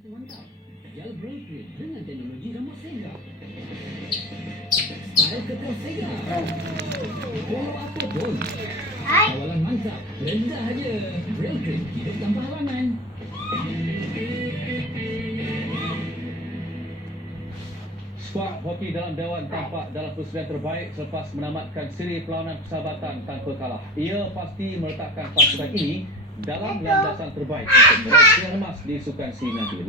Mantap, gel Braintree dengan teknologi rambut Sega. Style kekal Sega. Walau apa pun, kawalan mantap, rendah aja. Braintree, hidup tanpa halangan. Skuad hoki dalam Dewan tampak dalam persediaan terbaik selepas menamatkan siri perlawanan persahabatan tanpa kalah. Ia pasti meletakkan pasukan ini dalam landasan terbaik untuk meraih piala emas di Sukan C nanti.